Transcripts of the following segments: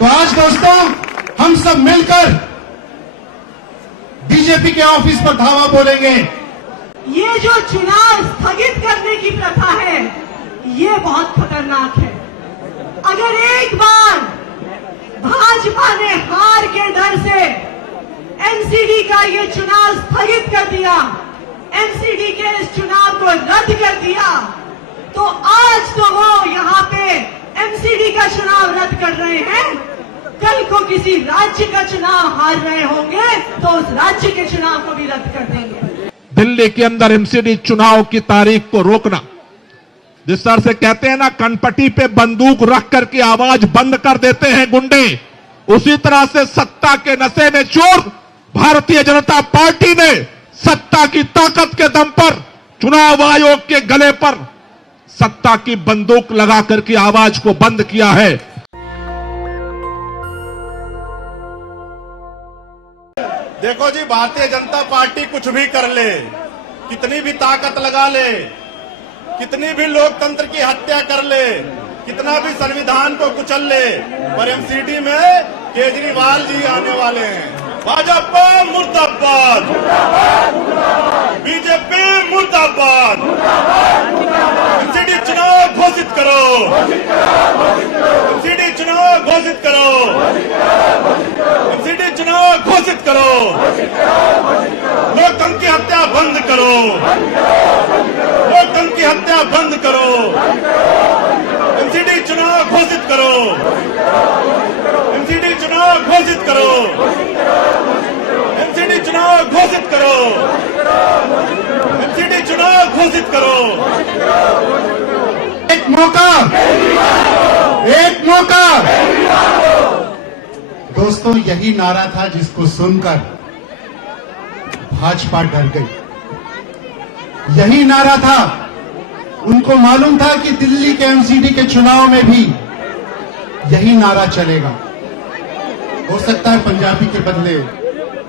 तो आज दोस्तों हम सब मिलकर बीजेपी के ऑफिस पर धावा बोलेंगे। ये जो चुनाव स्थगित करने की प्रथा है, ये बहुत खतरनाक है। अगर एक बार भाजपा ने हार के डर से एमसीडी का ये चुनाव स्थगित कर दिया, एमसीडी के इस चुनाव को रद्द कर दिया, तो आज तो वो यहाँ पे एमसीडी का चुनाव रद्द कर रहे हैं, कल को किसी राज्य का चुनाव हार रहे होंगे तो उस राज्य के चुनाव को भी रद्द कर देंगे। दिल्ली के अंदर एमसीडी चुनाव की तारीख को रोकना, जिस तरह से कहते हैं ना, कनपटी पे बंदूक रख करके आवाज बंद कर देते हैं गुंडे, उसी तरह से सत्ता के नशे में चोर भारतीय जनता पार्टी ने सत्ता की ताकत के दम पर चुनाव आयोग के गले पर सत्ता की बंदूक लगा करके आवाज को बंद किया है। देखो जी, भारतीय जनता पार्टी कुछ भी कर ले, कितनी भी ताकत लगा ले, कितनी भी लोकतंत्र की हत्या कर ले, कितना भी संविधान को कुचल ले, पर एमसीडी में केजरीवाल जी आने वाले हैं। भाजपा मुर्दाबाद, बीजेपी मुर्दाबाद, एमसीडी चुनाव घोषित करो, एमसीडी चुनाव घोषित करो, एमसीडी चुनाव घोषित करो, लोकतंत्र की हत्या बंद करो, लोकतंत्र की हत्या बंद करो, एमसीडी चुनाव घोषित करो, एमसीडी चुनाव घोषित करो, एमसीडी चुनाव घोषित करो, एमसीडी चुनाव घोषित करो। एक मौका, एक मौका। दोस्तों, यही नारा था जिसको सुनकर भाजपा डर गई। यही नारा था, उनको मालूम था कि दिल्ली के एमसीडी के चुनाव में भी यही नारा चलेगा। हो सकता है पंजाबी के बदले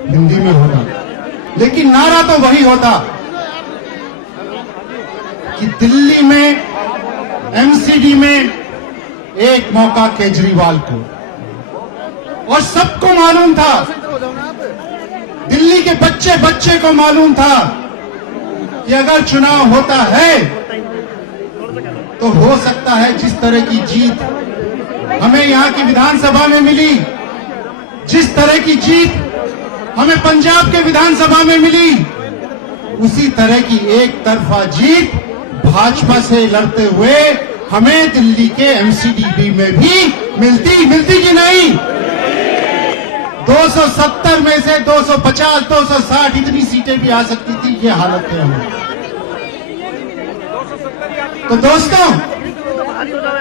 हिंदी में होगा, लेकिन नारा तो वही होता कि दिल्ली में एमसीडी में एक मौका केजरीवाल को। और सबको मालूम था, दिल्ली के बच्चे बच्चे को मालूम था कि अगर चुनाव होता है तो हो सकता है जिस तरह की जीत हमें यहां की विधानसभा में मिली, जिस तरह की जीत हमें पंजाब के विधानसभा में मिली, उसी तरह की एक तरफा जीत भाजपा से लड़ते हुए हमें दिल्ली के एमसीडी में भी मिलती कि नहीं? 270 में से 250, 260 इतनी सीटें भी आ सकती थी। ये हालत है हमें। तो दोस्तों,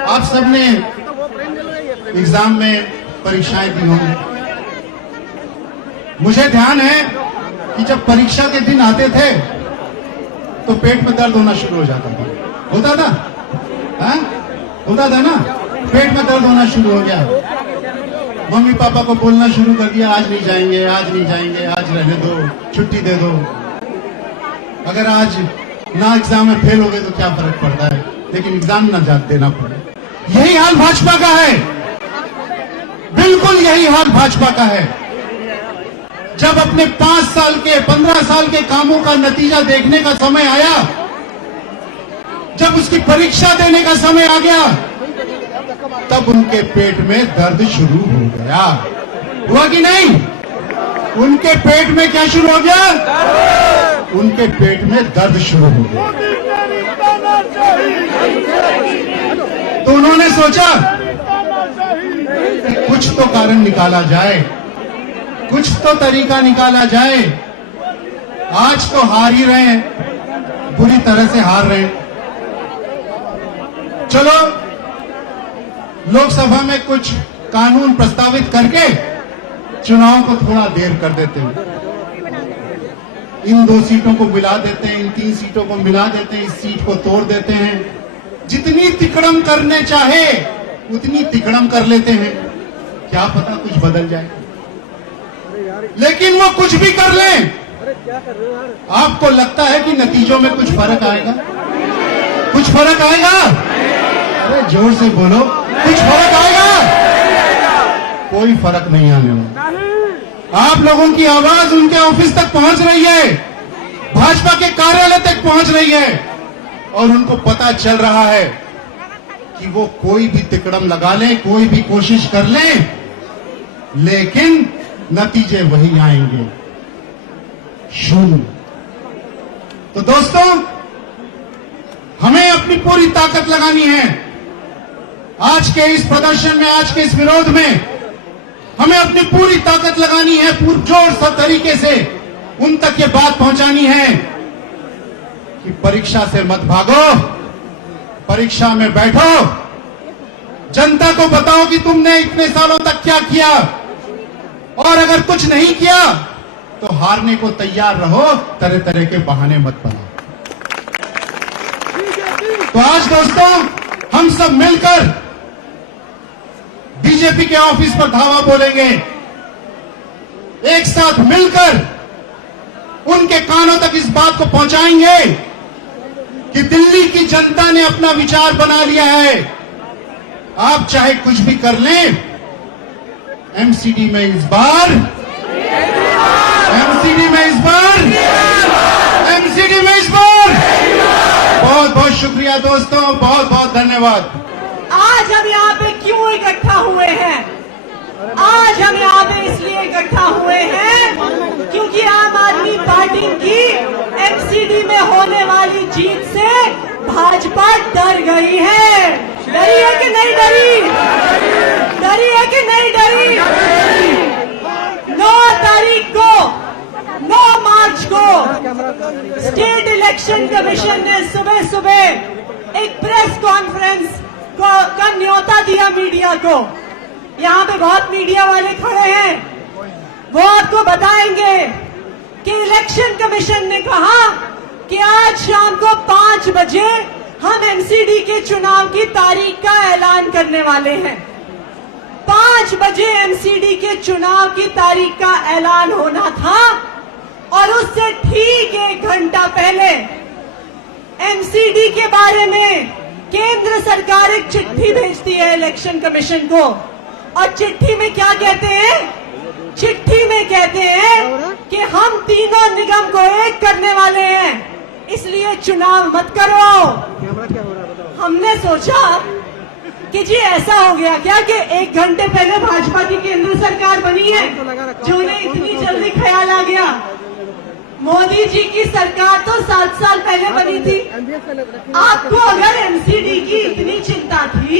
आप सबने एग्जाम में परीक्षाएं दी होंगी। मुझे ध्यान है कि जब परीक्षा के दिन आते थे तो पेट में दर्द होना शुरू हो जाता था। होता था? हाँ? होता था ना? पेट में दर्द होना शुरू हो गया, मम्मी पापा को बोलना शुरू कर दिया, आज नहीं जाएंगे, आज नहीं जाएंगे, आज रहने दो, छुट्टी दे दो। अगर आज ना एग्जाम में फेल हो गए तो क्या फर्क पड़ता है, लेकिन एग्जाम ना देना पड़े। यही हाल भाजपा का है, बिल्कुल यही हाल भाजपा का है। जब अपने 5 साल के 15 साल के कामों का नतीजा देखने का समय आया, जब उसकी परीक्षा देने का समय आ गया, तब उनके पेट में दर्द शुरू हो गया। हुआ कि नहीं? उनके पेट में क्या शुरू हो गया? उनके पेट में दर्द शुरू हो गया। तो उन्होंने सोचा कि कुछ तो कारण निकाला जाए, कुछ तो तरीका निकाला जाए। आज तो हार ही रहे हैं, बुरी तरह से हार रहे हैं। चलो, लोकसभा में कुछ कानून प्रस्तावित करके चुनाव को थोड़ा देर कर देते हैं। इन 2 सीटों को मिला देते हैं, इन 3 सीटों को मिला देते हैं, इस सीट को तोड़ देते हैं। जितनी तिकड़म करने चाहे उतनी तिकड़म कर लेते हैं। क्या पता कुछ बदल जाए, लेकिन वो कुछ भी कर लें, आपको लगता है कि नतीजों में कुछ फर्क आएगा? कुछ फर्क आएगा? अरे जोर से बोलो, कुछ फर्क आएगा? कोई फर्क नहीं आने वाला। आप लोगों की आवाज उनके ऑफिस तक पहुंच रही है, भाजपा के कार्यालय तक पहुंच रही है, और उनको पता चल रहा है कि वो कोई भी तिकड़म लगा लें, कोई भी कोशिश कर लें, लेकिन नतीजे वही आएंगे, शून्य। तो दोस्तों, हमें अपनी पूरी ताकत लगानी है। आज के इस प्रदर्शन में, आज के इस विरोध में हमें अपनी पूरी ताकत लगानी है, पुरजोर सा तरीके से उन तक ये बात पहुंचानी है कि परीक्षा से मत भागो, परीक्षा में बैठो, जनता को बताओ कि तुमने इतने सालों तक क्या किया, और अगर कुछ नहीं किया तो हारने को तैयार रहो, तरह तरह के बहाने मत बनाओ। तो आज दोस्तों, हम सब मिलकर बीजेपी के ऑफिस पर धावा बोलेंगे, एक साथ मिलकर उनके कानों तक इस बात को पहुंचाएंगे कि दिल्ली की जनता ने अपना विचार बना लिया है। आप चाहे कुछ भी कर लें, एमसीडी में इस बार, एमसीडी में इस बार, एमसीडी में इस बार। बहुत बहुत शुक्रिया दोस्तों, बहुत बहुत धन्यवाद। आज हम यहाँ पे क्यों इकट्ठा हुए हैं? आज हम यहाँ पे इसलिए इकट्ठा हुए हैं क्योंकि आम आदमी पार्टी की एमसीडी में होने वाली जीत से भाजपा डर गई है। डरी है कि नहीं डरी? डरी है कि नहीं डरी? 9 तारीख को, 9 मार्च को स्टेट इलेक्शन कमीशन ने सुबह सुबह एक प्रेस कॉन्फ्रेंस का न्योता दिया मीडिया को। यहाँ पे बहुत मीडिया वाले खड़े हैं, वो आपको बताएंगे कि इलेक्शन कमीशन ने कहा कि आज शाम को 5 बजे हम एमसीडी के चुनाव की तारीख का ऐलान करने वाले हैं। 5 बजे एमसीडी के चुनाव की तारीख का ऐलान होना था, और उससे ठीक 1 घंटा पहले एमसीडी के बारे में केंद्र सरकार एक चिट्ठी भेजती है इलेक्शन कमीशन को, और चिट्ठी में क्या कहते हैं? चिट्ठी में कहते हैं कि हम तीनों निगम को एक करने वाले हैं, इसलिए चुनाव मत करो। हमने सोचा कि जी ऐसा हो गया क्या कि 1 घंटे पहले भाजपा की केंद्र सरकार बनी है, जो उन्हें इतनी जल्दी ख्याल आ गया। मोदी जी की सरकार तो 7 साल पहले बनी थी। आपको अगर एमसीडी की इतनी चिंता थी,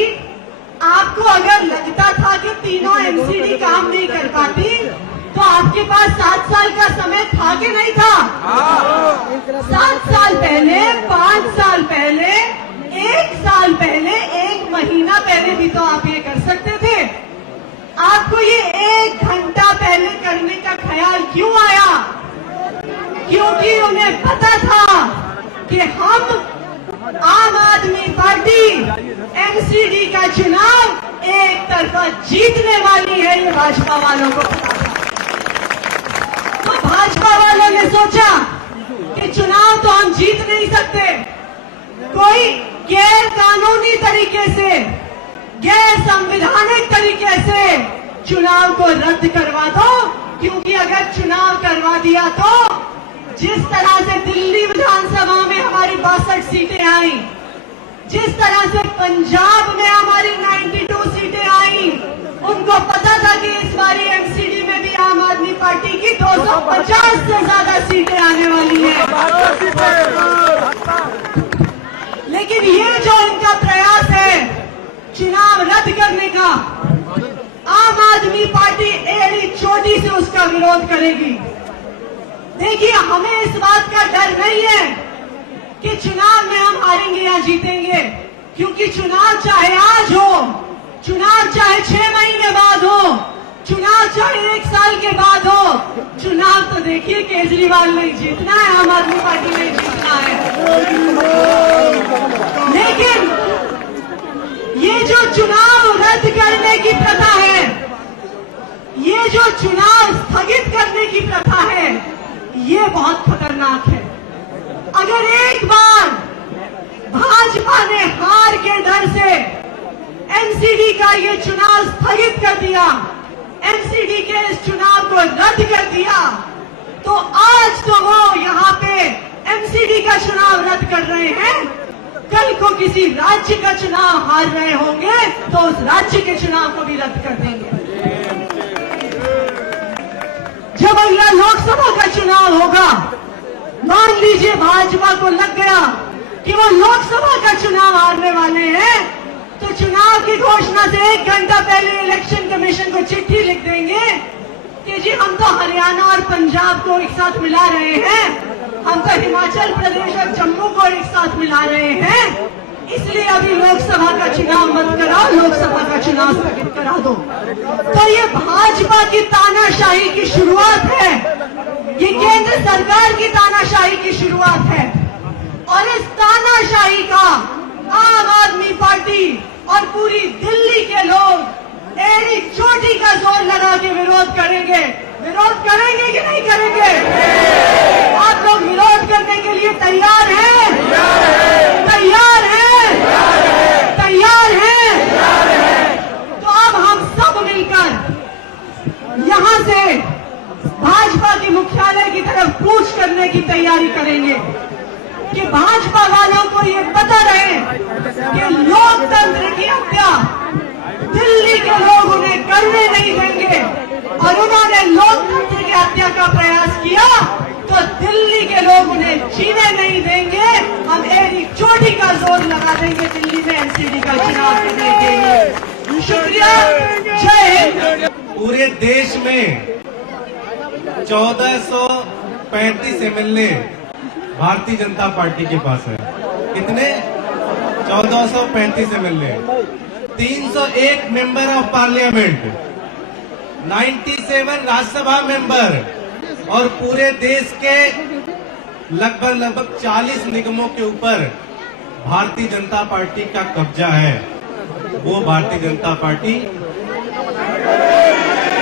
आपको अगर लगता था कि तीनों एमसीडी काम नहीं कर पाती, तो आपके पास 7 साल का समय था कि नहीं था? 7 साल पहले, 5 साल पहले, 1 साल पहले, 1 महीना पहले भी तो आप ये कर सकते थे। आपको ये 1 घंटा पहले करने का ख्याल क्यों आया? क्योंकि उन्हें पता था कि हम आम आदमी पार्टी एमसीडी का चुनाव एक तरफा जीतने वाली है, ये भाजपा वालों को पता था। तो भाजपा वालों ने सोचा कि चुनाव तो हम जीत नहीं सकते, कोई गैर कानूनी तरीके से, गैर संवैधानिक तरीके से चुनाव को रद्द करवा दो, क्योंकि अगर चुनाव करवा दिया तो जिस तरह से दिल्ली विधानसभा में हमारी 62 सीटें आई, जिस तरह से पंजाब में हमारी 92 सीटें आई, उनको पता था कि इस बारी एमसीडी में भी आम आदमी पार्टी की 250 से ज्यादा सीटें आने वाली हैं। लेकिन ये जो इनका प्रयास है चुनाव रद्द करने का, आम आदमी पार्टी एड़ी चोटी से उसका विरोध करेगी। देखिए, हमें इस बात का डर नहीं है कि चुनाव में हम हारेंगे या जीतेंगे, क्योंकि चुनाव चाहे आज हो, चुनाव चाहे 6 महीने बाद हो, चुनाव चाहे 1 साल के बाद हो, चुनाव तो देखिए केजरीवाल ने जीतना है, आम आदमी पार्टी ने जीतना है। लेकिन ये जो चुनाव रद्द करने की प्रथा है, ये जो चुनाव स्थगित करने की प्रथा है, ये बहुत खतरनाक है। अगर एक बार भाजपा ने हार के डर से एमसीडी का ये चुनाव स्थगित कर दिया, इस चुनाव को रद्द कर दिया, तो आज तो वो यहाँ पे एमसीडी का चुनाव रद्द कर रहे हैं, कल को किसी राज्य का चुनाव हार रहे होंगे तो उस राज्य के चुनाव को भी रद्द कर देंगे। जब अगला लोकसभा का चुनाव होगा, मान लीजिए भाजपा को लग गया कि वो लोकसभा का चुनाव हारने वाले हैं, तो चुनाव की घोषणा से 1 घंटा पहले इलेक्शन कमीशन को चिट्ठी लिख देंगे कि जी हम तो हरियाणा और पंजाब को एक साथ मिला रहे हैं, हम तो हिमाचल प्रदेश और जम्मू को एक साथ मिला रहे हैं, इसलिए अभी लोकसभा का चुनाव मत कराओ, लोकसभा का चुनाव स्थगित करा दो। तो ये भाजपा की तानाशाही की शुरुआत है, ये केंद्र सरकार की तानाशाही की शुरुआत है, और इस तानाशाही का आम आदमी पार्टी और पूरी दिल्ली के लोग एड़ी चोटी का जोर लगा के विरोध करेंगे। विरोध करेंगे कि नहीं करेंगे? आप लोग विरोध करने के लिए तैयार हैं? तैयार हैं? तैयार हैं? तो अब हम सब मिलकर यहाँ से भाजपा के मुख्यालय की तरफ कूच करने की तैयारी करेंगे कि भाजपा वालों को ये पता रहे कि लोकतंत्र की हत्या दिल्ली के लोग उन्हें करने नहीं देंगे, और उन्होंने लोकतंत्र की हत्या का प्रयास किया तो दिल्ली के लोग उन्हें जीने नहीं देंगे। हम एड़ी चोटी का जोर लगा देंगे दिल्ली में एमसीडी का चुनाव करने के लिए। शुक्रिया, जय हिंद। पूरे देश में 1435 एमएलए भारतीय जनता पार्टी के पास है। कितने? 1435 MLA, 301 member of parliament, 97 Rajya Sabha member, और पूरे देश के लगभग 40 निगमों के ऊपर भारतीय जनता पार्टी का कब्जा है। वो भारतीय जनता पार्टी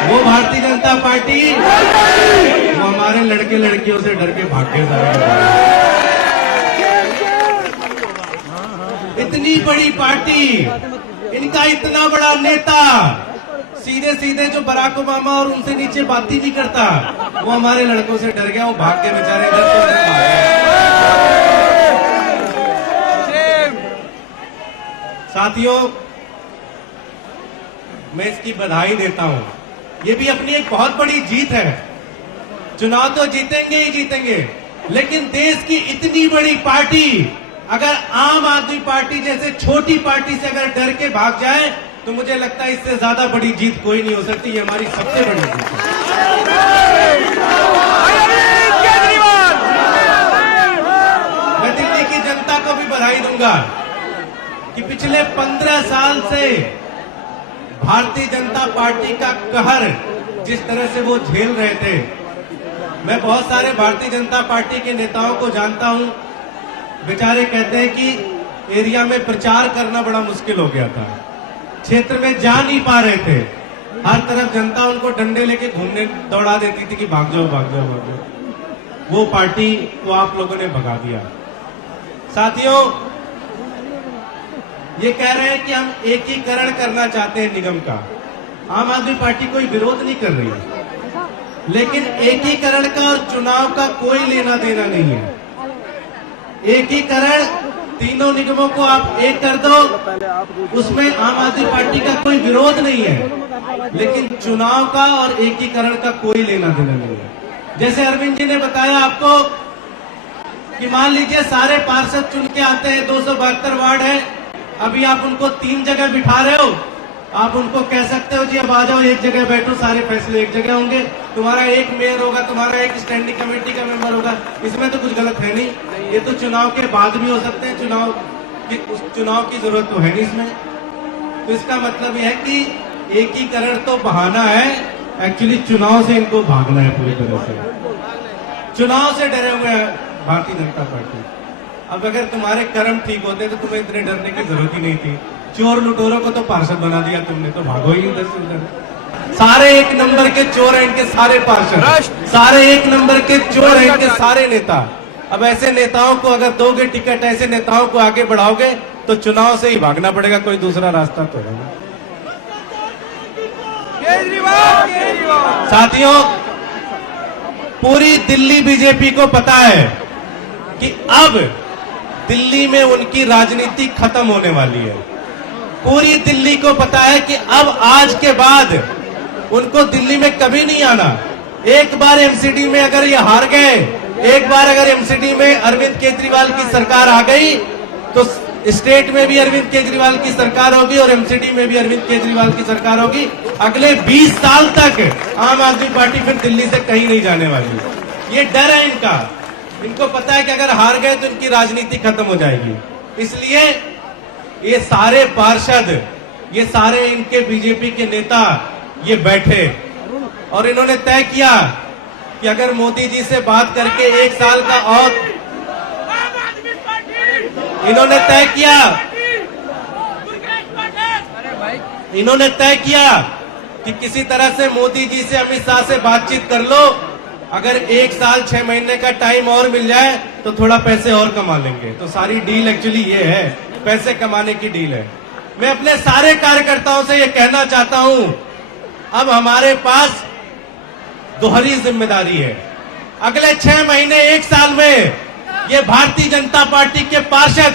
वो हमारे लड़के लड़कियों से डर के भाग के इतनी बड़ी पार्टी, इनका इतना बड़ा नेता, सीधे सीधे जो बराक ओबामा और उनसे नीचे बात ही नहीं करता, वो हमारे लड़कों से डर गया, वो भाग के बेचारे इधर से उधर भाग गए। साथियों, मैं इसकी बधाई देता हूं। ये भी अपनी एक बहुत बड़ी जीत है। चुनाव तो जीतेंगे ही जीतेंगे, लेकिन देश की इतनी बड़ी पार्टी अगर आम आदमी पार्टी जैसे छोटी पार्टी से अगर डर के भाग जाए, तो मुझे लगता है इससे ज्यादा बड़ी जीत कोई नहीं हो सकती। ये हमारी सबसे बड़ी जीत है। मैं दिल्ली की जनता को भी बधाई दूंगा कि पिछले 15 साल से भारतीय जनता पार्टी का कहर जिस तरह से वो झेल रहे थे, मैं बहुत सारे भारतीय जनता पार्टी के नेताओं को जानता हूं, बेचारे कहते हैं कि एरिया में प्रचार करना बड़ा मुश्किल हो गया था, क्षेत्र में जा नहीं पा रहे थे, हर तरफ जनता उनको डंडे लेके घूमने दौड़ा देती थी कि भाग जाओ भाग जाओ भाग जाओ। वो पार्टी को आप लोगों ने भगा दिया। साथियों, ये कह रहे हैं कि हम एकीकरण करना चाहते हैं निगम का। आम आदमी पार्टी कोई विरोध नहीं कर रही है, लेकिन एकीकरण का और चुनाव का कोई लेना देना नहीं है। एकीकरण, तीनों निगमों को आप एक कर दो, उसमें आम आदमी पार्टी का कोई विरोध नहीं है, लेकिन चुनाव का और एकीकरण का कोई लेना देना नहीं है। जैसे अरविंद जी ने बताया आपको कि मान लीजिए सारे पार्षद चुन के आते हैं, 272 वार्ड है, अभी आप उनको 3 जगह बिठा रहे हो, आप उनको कह सकते हो जी अब आ जाओ एक जगह बैठो, सारे फैसले एक जगह होंगे, तुम्हारा एक मेयर होगा, तुम्हारा एक स्टैंडिंग कमेटी का मेंबर होगा, इसमें तो कुछ गलत है नहीं। ये तो चुनाव के बाद भी हो सकते हैं, चुनाव की जरूरत तो है नहीं इसमें। तो इसका मतलब यह है कि एकीकरण तो बहाना है, एक्चुअली चुनाव से इनको भागना है पूरी तरह से। चुनाव से डरे हुए हैं भारतीय जनता पार्टी। अब अगर तुम्हारे कर्म ठीक होते तो तुम्हें इतने डरने की जरूरत ही नहीं थी। चोर लुटेरों को तो पार्षद बना दिया तुमने, तो भागो ही इधर से उधर। सारे एक नंबर के चोर हैं इनके सारे पार्षद, सारे एक नंबर के चोर हैं इनके सारे नेता। अब ऐसे नेताओं को अगर दोगे टिकट, ऐसे नेताओं को आगे बढ़ाओगे तो चुनाव से ही भागना पड़ेगा, कोई दूसरा रास्ता तो है। साथियों, पूरी दिल्ली बीजेपी को पता है कि अब दिल्ली में उनकी राजनीति खत्म होने वाली है। पूरी दिल्ली को पता है कि अब आज के बाद उनको दिल्ली में कभी नहीं आना। एक बार एमसीडी में अगर ये हार गए, एक बार अगर एमसीडी में अरविंद केजरीवाल की सरकार आ गई, तो स्टेट में भी अरविंद केजरीवाल की सरकार होगी और एमसीडी में भी अरविंद केजरीवाल की सरकार होगी। अगले 20 साल तक आम आदमी पार्टी फिर दिल्ली से कहीं नहीं जाने वाली। ये डर है इनका। इनको पता है कि अगर हार गए तो इनकी राजनीति खत्म हो जाएगी। इसलिए ये सारे पार्षद, ये सारे इनके बीजेपी के नेता ये बैठे और इन्होंने तय किया कि अगर मोदी जी से बात करके 1 साल का और इन्होंने तय किया कि किसी तरह से मोदी जी से, अमित शाह से बातचीत कर लो। अगर 1 साल 6 महीने का टाइम और मिल जाए तो थोड़ा पैसे और कमा लेंगे। तो सारी डील एक्चुअली ये है, पैसे कमाने की डील है। मैं अपने सारे कार्यकर्ताओं से ये कहना चाहता हूं, अब हमारे पास दोहरी जिम्मेदारी है। अगले 6 महीने 1 साल में ये भारतीय जनता पार्टी के पार्षद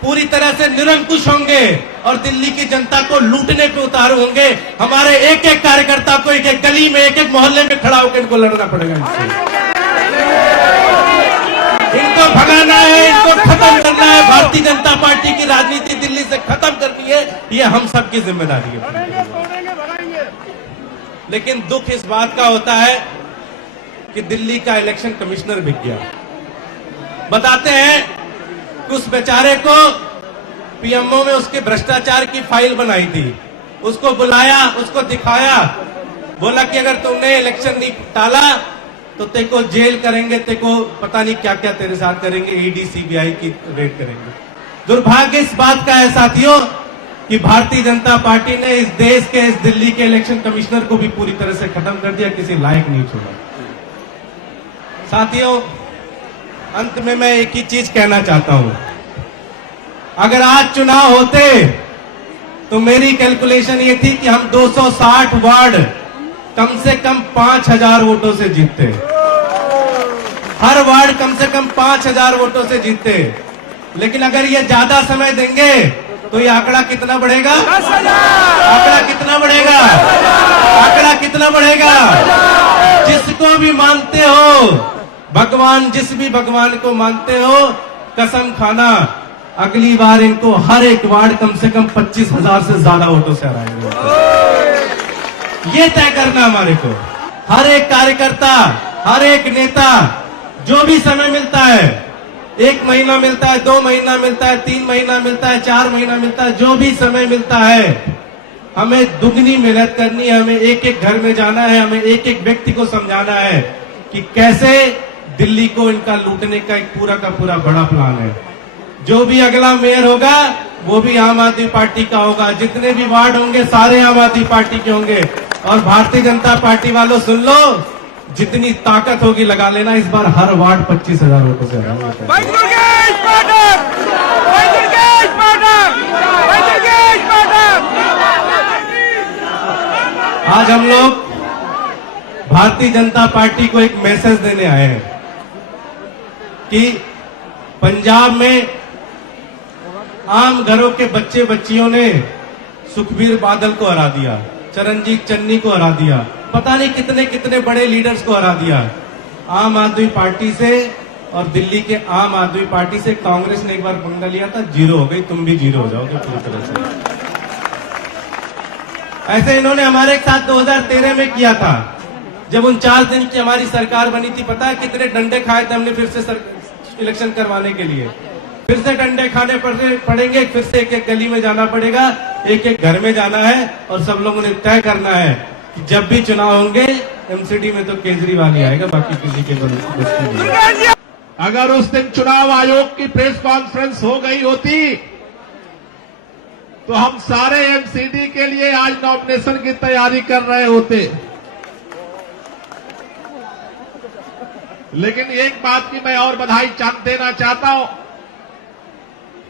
पूरी तरह से निरंकुश होंगे और दिल्ली की जनता को लूटने पे उतारू होंगे। हमारे एक एक कार्यकर्ता को एक एक गली में, एक एक मोहल्ले में खड़ा होकर इनको लड़ना पड़ेगा। इनको भगाना है, इनको खत्म करना है। भारतीय जनता पार्टी की राजनीति दिल्ली से खत्म करनी है, ये हम सबकी जिम्मेदारी है। लेकिन दुख इस बात का होता है कि दिल्ली का इलेक्शन कमिश्नर बिक गया। बताते हैं कि उस बेचारे को पीएमओ में उसके भ्रष्टाचार की फाइल बनाई थी, उसको बुलाया, उसको दिखाया, बोला कि अगर तुमने इलेक्शन नहीं टाला तो तेको जेल करेंगे, तेको पता नहीं क्या क्या तेरे साथ करेंगे, ईडी सीबीआई की रेड करेंगे। दुर्भाग्य इस बात का है साथियों कि भारतीय जनता पार्टी ने इस देश के, इस दिल्ली के इलेक्शन कमिश्नर को भी पूरी तरह से खत्म कर दिया, किसी लायक नहीं छोड़ा। साथियों, अंत में मैं एक ही चीज कहना चाहता हूं, अगर आज चुनाव होते तो मेरी कैलकुलेशन ये थी कि हम 260 वार्ड कम से कम 5000 वोटों से जीतते। हर वार्ड कम से कम 5000 वोटों से जीतते। लेकिन अगर ये ज्यादा समय देंगे तो ये आंकड़ा कितना बढ़ेगा? आंकड़ा कितना बढ़ेगा? आंकड़ा कितना बढ़ेगा? जिसको भी मानते हो भगवान, जिस भी भगवान को मानते हो, कसम खाना अगली बार इनको हर एक वार्ड कम से कम 25,000 से ज्यादा वोटों से हराएंगे। ये तय करना हमारे को। हर एक कार्यकर्ता, हर एक नेता, जो भी समय मिलता है, 1 महीना मिलता है, 2 महीना मिलता है, 3 महीना मिलता है, 4 महीना मिलता है, जो भी समय मिलता है, हमें दुगनी मेहनत करनी है। हमें एक एक घर में जाना है, हमें एक एक व्यक्ति को समझाना है कि कैसे दिल्ली को इनका लूटने का एक पूरा का पूरा बड़ा प्लान है। जो भी अगला मेयर होगा वो भी आम आदमी पार्टी का होगा। जितने भी वार्ड होंगे सारे आम आदमी पार्टी के होंगे। और भारतीय जनता पार्टी वालों सुन लो, जितनी ताकत होगी लगा लेना, इस बार हर वार्ड 25,000 वोटों से हराएंगे। आज हम लोग भारतीय जनता पार्टी को एक मैसेज देने आए हैं कि पंजाब में आम घरों के बच्चे बच्चियों ने सुखबीर बादल को हरा दिया, चरणजीत चन्नी को हरा दिया, पता नहीं कितने कितने बड़े लीडर्स को हरा दिया। आम आदमी पार्टी से और दिल्ली के आम आदमी पार्टी से कांग्रेस ने एक बार पंगा लिया था, 0 हो गई। तुम भी 0 हो जाओगे पूरी तरह से। ऐसे इन्होंने हमारे साथ 2013 में किया था, जब 49 दिन की हमारी सरकार बनी थी। पता है कितने डंडे खाए थे हमने फिर से इलेक्शन करवाने के लिए। फिर से डंडे खाने पड़ेंगे, फिर से एक एक गली में जाना पड़ेगा, एक एक घर में जाना है और सब लोगों ने तय करना है कि जब भी चुनाव होंगे एमसीडी में तो केजरीवाल ही आएगा, बाकी किसी के बस नहीं। अगर उस दिन चुनाव आयोग की प्रेस कॉन्फ्रेंस हो गई होती तो हम सारे एमसीडी के लिए आज नॉमिनेशन की तैयारी कर रहे होते। लेकिन एक बात की मैं और बधाई देना चाहता हूं,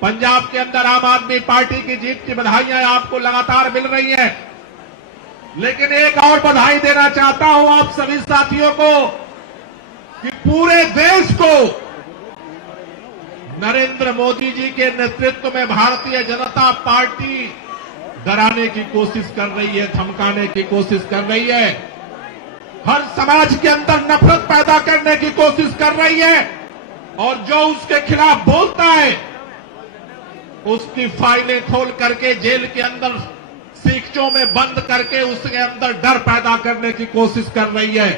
पंजाब के अंदर आम आदमी पार्टी की जीत की बधाइयां आपको लगातार मिल रही हैं। लेकिन एक और बधाई देना चाहता हूं आप सभी साथियों को कि पूरे देश को नरेंद्र मोदी जी के नेतृत्व में भारतीय जनता पार्टी डराने की कोशिश कर रही है, धमकाने की कोशिश कर रही है, हर समाज के अंदर नफरत पैदा करने की कोशिश कर रही है और जो उसके खिलाफ बोलता है उसकी फाइलें खोल करके जेल के अंदर सीखचों में बंद करके उसके अंदर डर पैदा करने की कोशिश कर रही है।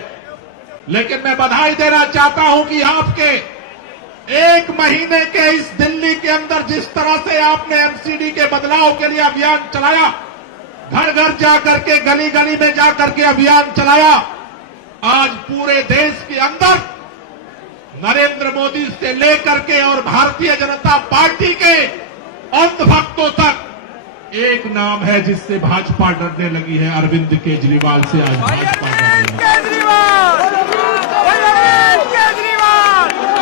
लेकिन मैं बधाई देना चाहता हूं कि आपके एक महीने के इस दिल्ली के अंदर जिस तरह से आपने एमसीडी के बदलाव के लिए अभियान चलाया, घर घर जाकर के गली गली में जाकर के अभियान चलाया, आज पूरे देश के अंदर नरेंद्र मोदी से लेकर के और भारतीय जनता पार्टी के अंधभक्तों तक एक नाम है जिससे भाजपा डरने लगी है, अरविंद केजरीवाल से आज भाजपा डरने लगी।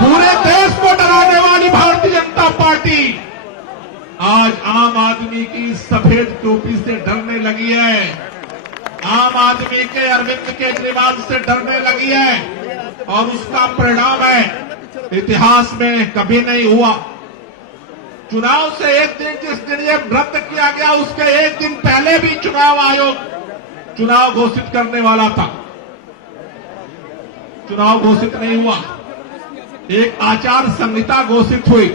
पूरे देश को डराने वाली भारतीय जनता पार्टी आज आम आदमी की सफेद टोपी से डरने लगी है, आम आदमी के अरविंद केजरीवाल से डरने लगी है और उसका परिणाम है इतिहास में कभी नहीं हुआ। चुनाव से एक दिन जिस दिन ये रद्द किया गया उसके एक दिन पहले भी चुनाव आयोग चुनाव घोषित करने वाला था, चुनाव घोषित नहीं हुआ। एक आचार संहिता घोषित हुई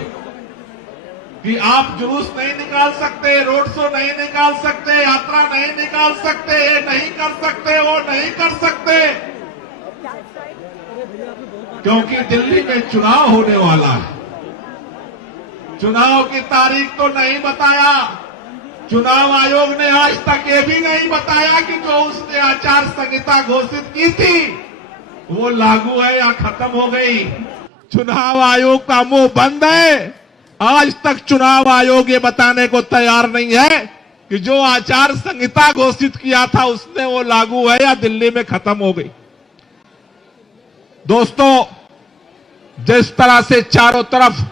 कि आप जुलूस नहीं निकाल सकते, रोड शो नहीं निकाल सकते, यात्रा नहीं निकाल सकते, ये नहीं कर सकते, वो नहीं कर सकते, क्योंकि दिल्ली में चुनाव होने वाला है। चुनाव की तारीख तो नहीं बताया, चुनाव आयोग ने आज तक ये भी नहीं बताया कि जो उसने आचार संहिता घोषित की थी वो लागू है या खत्म हो गई। चुनाव आयोग का मुंह बंद है, आज तक चुनाव आयोग ये बताने को तैयार नहीं है कि जो आचार संहिता घोषित किया था उसने वो लागू है या दिल्ली में खत्म हो गई। दोस्तों, जिस तरह से चारों तरफ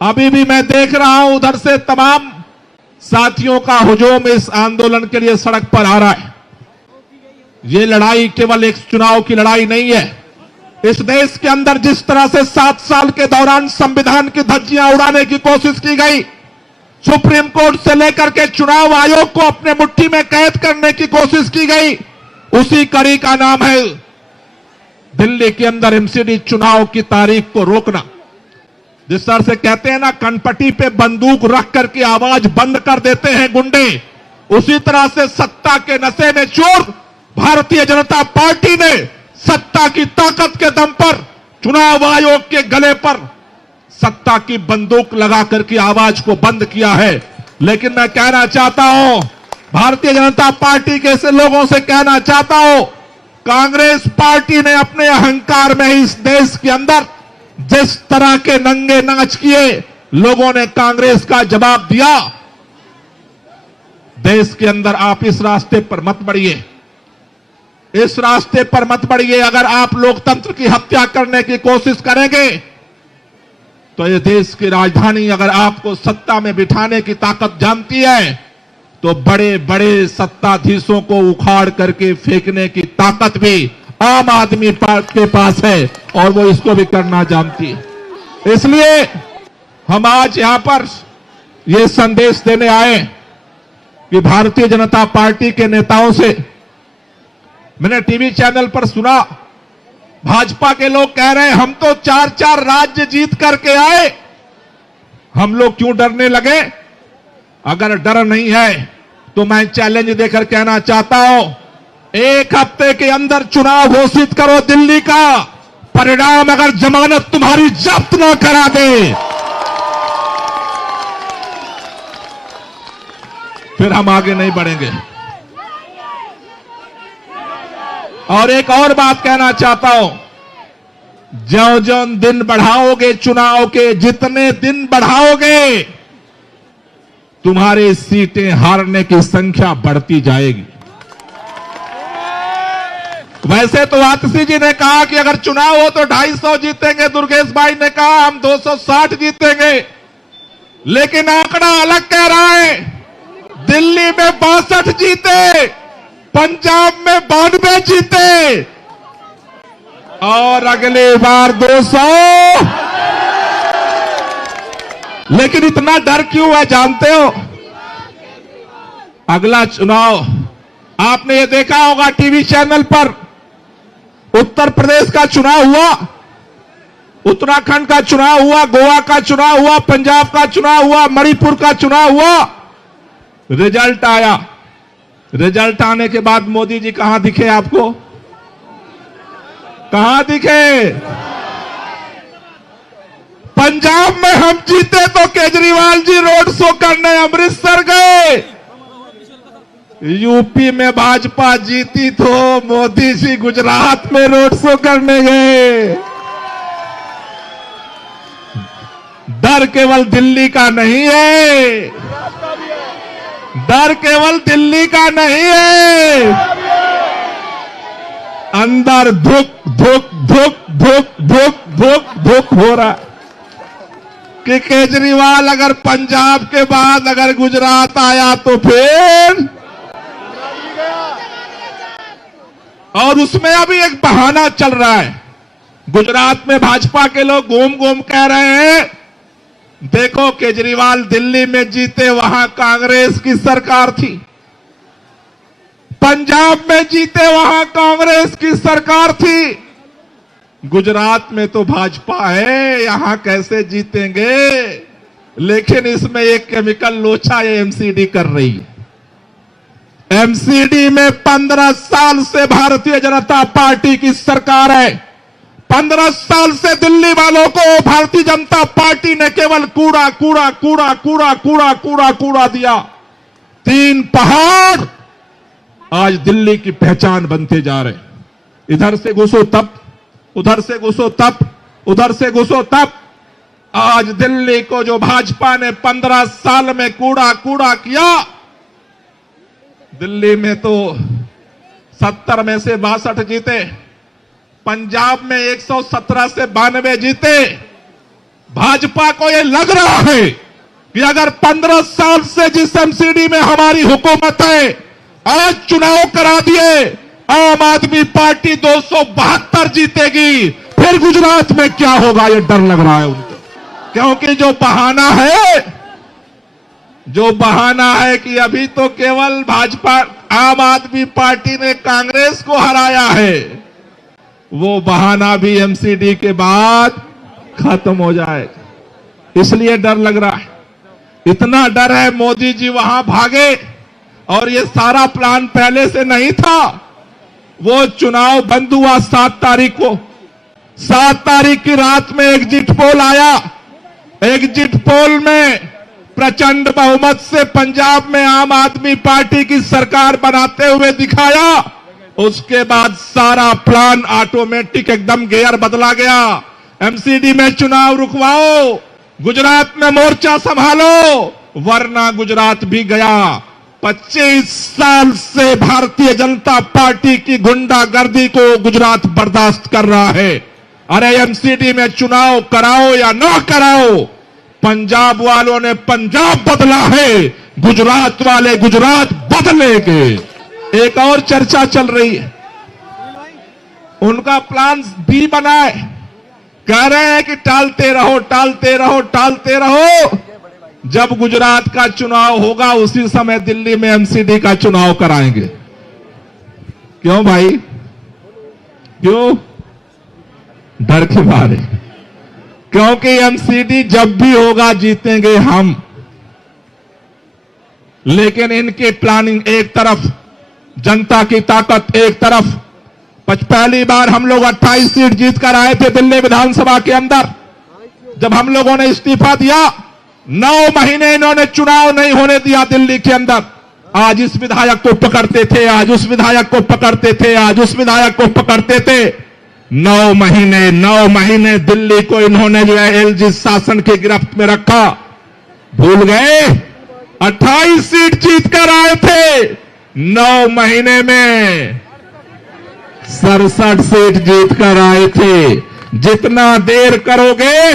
अभी भी मैं देख रहा हूं उधर से तमाम साथियों का हुजूम इस आंदोलन के लिए सड़क पर आ रहा है। ये लड़ाई केवल एक चुनाव की लड़ाई नहीं है। इस देश के अंदर जिस तरह से 7 साल के दौरान संविधान की धज्जियां उड़ाने की कोशिश की गई, सुप्रीम कोर्ट से लेकर के चुनाव आयोग को अपने मुट्ठी में कैद करने की कोशिश की गई, उसी कड़ी का नाम है दिल्ली के अंदर एमसीडी चुनाव की तारीख को रोकना। जिस तरह से कहते हैं ना, कनपटी पे बंदूक रख करके आवाज बंद कर देते हैं गुंडे, उसी तरह से सत्ता के नशे में चोर भारतीय जनता पार्टी ने सत्ता की ताकत के दम पर चुनाव आयोग के गले पर सत्ता की बंदूक लगा करके आवाज को बंद किया है। लेकिन मैं कहना चाहता हूं, भारतीय जनता पार्टी के ऐसे लोगों से कहना चाहता हूं, कांग्रेस पार्टी ने अपने अहंकार में इस देश के अंदर जिस तरह के नंगे नाच किए, लोगों ने कांग्रेस का जवाब दिया। देश के अंदर आप इस रास्ते पर मत बढ़िए, इस रास्ते पर मत बढ़िए। अगर आप लोकतंत्र की हत्या करने की कोशिश करेंगे तो ये देश की राजधानी अगर आपको सत्ता में बिठाने की ताकत जानती है तो बड़े बड़े सत्ताधीशों को उखाड़ करके फेंकने की ताकत भी आम आदमी के पास है और वो इसको भी करना जानती है। इसलिए हम आज यहां पर ये संदेश देने आए कि भारतीय जनता पार्टी के नेताओं से मैंने टीवी चैनल पर सुना, भाजपा के लोग कह रहे हैं हम तो 4-4 राज्य जीत करके आए, हम लोग क्यों डरने लगे। अगर डर नहीं है तो मैं चैलेंज देकर कहना चाहता हूं, 1 हफ्ते के अंदर चुनाव घोषित करो दिल्ली का, परिणाम अगर जमानत तुम्हारी जब्त ना करा दे फिर हम आगे नहीं बढ़ेंगे। और एक और बात कहना चाहता हूं, ज्यों-ज्यों दिन बढ़ाओगे चुनाव के, जितने दिन बढ़ाओगे तुम्हारी सीटें हारने की संख्या बढ़ती जाएगी। वैसे तो आतिशी जी ने कहा कि अगर चुनाव हो तो 250 जीतेंगे, दुर्गेश भाई ने कहा हम 260 जीतेंगे, लेकिन आंकड़ा अलग कह रहा है। दिल्ली में 62 जीते, पंजाब में 92 जीते और अगली बार 200। लेकिन इतना डर क्यों है जानते हो? अगला चुनाव आपने ये देखा होगा टीवी चैनल पर, उत्तर प्रदेश का चुनाव हुआ, उत्तराखंड का चुनाव हुआ, गोवा का चुनाव हुआ, पंजाब का चुनाव हुआ, मणिपुर का चुनाव हुआ। रिजल्ट आया, रिजल्ट आने के बाद मोदी जी कहां दिखे आपको? कहां दिखे? पंजाब में हम जीते तो केजरीवाल जी रोड शो करने अमृतसर गए, यूपी में भाजपा जीती तो मोदी जी गुजरात में रोड शो करने गए। डर केवल दिल्ली का नहीं है, डर केवल दिल्ली का नहीं है, अंदर धुक धुक धुक धुक धुक धुक धुक हो रहा कि केजरीवाल अगर पंजाब के बाद अगर गुजरात आया तो फिर, और उसमें अभी एक बहाना चल रहा है। गुजरात में भाजपा के लोग घूम घूम कह रहे हैं देखो केजरीवाल दिल्ली में जीते वहां कांग्रेस की सरकार थी, पंजाब में जीते वहां कांग्रेस की सरकार थी, गुजरात में तो भाजपा है, यहां कैसे जीतेंगे। लेकिन इसमें एक केमिकल लोचा ये एमसीडी कर रही है। एमसीडी में 15 साल से भारतीय जनता पार्टी की सरकार है। 15 साल से दिल्ली वालों को भारतीय जनता पार्टी ने केवल कूड़ा कूड़ा कूड़ा कूड़ा कूड़ा कूड़ा कूड़ा दिया। 3 पहाड़ आज दिल्ली की पहचान बनते जा रहे। इधर से घुसो तब, उधर से घुसो तब, उधर से घुसो तब। आज दिल्ली को जो भाजपा ने 15 साल में कूड़ा कूड़ा किया, दिल्ली में तो 70 में से 62 जीते, पंजाब में 117 से 92 जीते। भाजपा को यह लग रहा है कि अगर 15 साल से जिस एमसीडी में हमारी हुकूमत है, आज चुनाव करा दिए, आम आदमी पार्टी 272 जीतेगी, फिर गुजरात में क्या होगा ये डर लग रहा है उनको। क्योंकि जो बहाना है कि अभी तो केवल भाजपा आम आदमी पार्टी ने कांग्रेस को हराया है, वो बहाना भी एमसीडी के बाद खत्म हो जाएगा। इसलिए डर लग रहा है, इतना डर है मोदी जी वहां भागे। और ये सारा प्लान पहले से नहीं था। वो चुनाव बंद हुआ 7 तारीख को, 7 तारीख की रात में एग्जिट पोल आया। एग्जिट पोल में प्रचंड बहुमत से पंजाब में आम आदमी पार्टी की सरकार बनाते हुए दिखाया। उसके बाद सारा प्लान ऑटोमेटिक एकदम गियर बदला गया। एमसीडी में चुनाव रुकवाओ, गुजरात में मोर्चा संभालो, वरना गुजरात भी गया। 25 साल से भारतीय जनता पार्टी की गुंडागर्दी को गुजरात बर्दाश्त कर रहा है। अरे एमसीडी में चुनाव कराओ या ना कराओ, पंजाब वालों ने पंजाब बदला है, गुजरात वाले गुजरात बदलेंगे। एक और चर्चा चल रही है, उनका प्लान भी बना है। कह रहे हैं कि टालते रहो टालते रहो टालते रहो, जब गुजरात का चुनाव होगा उसी समय दिल्ली में एमसीडी का चुनाव कराएंगे। क्यों भाई, क्यों? डर के मारे। क्योंकि एमसीडी जब भी होगा जीतेंगे हम। लेकिन इनकी प्लानिंग एक तरफ, जनता की ताकत एक तरफ। पहली बार हम लोग 28 सीट जीत कर आए थे दिल्ली विधानसभा के अंदर। जब हम लोगों ने इस्तीफा दिया, 9 महीने इन्होंने चुनाव नहीं होने दिया दिल्ली के अंदर। आज इस विधायक को पकड़ते थे, आज उस विधायक को पकड़ते थे, आज उस विधायक को पकड़ते थे। 9 महीने दिल्ली को इन्होंने जो है एलजी शासन की गिरफ्त में रखा। भूल गए? 28 सीट जीत कर आए थे, 9 महीने में 67 सीट जीत कर आए थे। जितना देर करोगे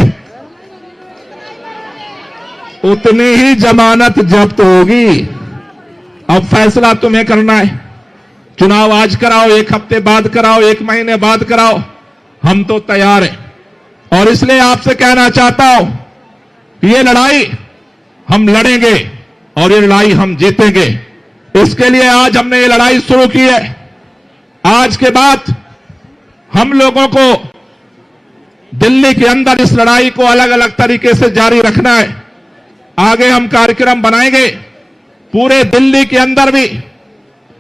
उतनी ही जमानत जब्त होगी। अब फैसला तुम्हें करना है। चुनाव आज कराओ, 1 हफ्ते बाद कराओ, 1 महीने बाद कराओ, हम तो तैयार हैं। और इसलिए आपसे कहना चाहता हूं कि ये लड़ाई हम लड़ेंगे और ये लड़ाई हम जीतेंगे। इसके लिए आज हमने ये लड़ाई शुरू की है। आज के बाद हम लोगों को दिल्ली के अंदर इस लड़ाई को अलग अलग तरीके से जारी रखना है। आगे हम कार्यक्रम बनाएंगे, पूरे दिल्ली के अंदर भी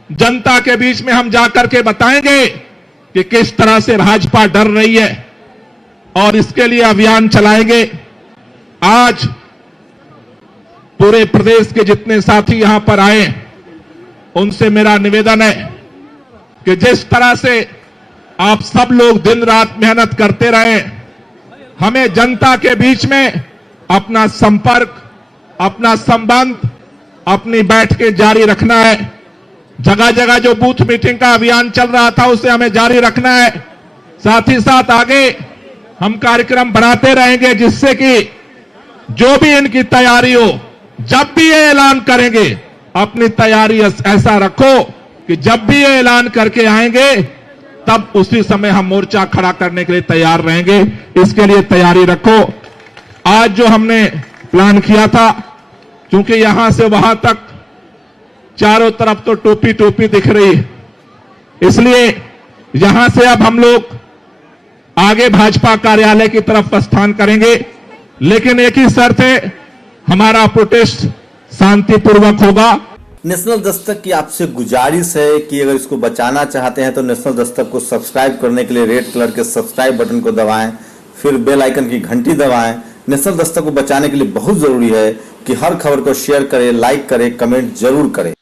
जनता के बीच में हम जाकर के बताएंगे कि किस तरह से भाजपा डर रही है और इसके लिए अभियान चलाएंगे। आज पूरे प्रदेश के जितने साथी यहां पर आए, उनसे मेरा निवेदन है कि जिस तरह से आप सब लोग दिन रात मेहनत करते रहे, हमें जनता के बीच में अपना संपर्क, अपना संबंध, अपनी बैठकें जारी रखना है। जगह जगह जो बूथ मीटिंग का अभियान चल रहा था, उसे हमें जारी रखना है। साथ ही साथ आगे हम कार्यक्रम बनाते रहेंगे, जिससे कि जो भी इनकी तैयारी हो, जब भी ये ऐलान करेंगे, अपनी तैयारी ऐसा रखो कि जब भी ये ऐलान करके आएंगे, तब उसी समय हम मोर्चा खड़ा करने के लिए तैयार रहेंगे। इसके लिए तैयारी रखो। आज जो हमने प्लान किया था, क्योंकि यहां से वहां तक चारों तरफ तो टोपी टोपी दिख रही है, इसलिए यहां से अब हम लोग आगे भाजपा कार्यालय की तरफ प्रस्थान करेंगे। लेकिन एक ही शर्त है, हमारा प्रोटेस्ट शांतिपूर्वक होगा। नेशनल दस्तक की आपसे गुजारिश है कि अगर इसको बचाना चाहते हैं तो नेशनल दस्तक को सब्सक्राइब करने के लिए रेड कलर के सब्सक्राइब बटन को दबाएं, फिर बेल आइकन की घंटी दबाएं। नेशनल दस्तक को बचाने के लिए बहुत जरूरी है कि हर खबर को शेयर करें, लाइक करें, कमेंट जरूर करें।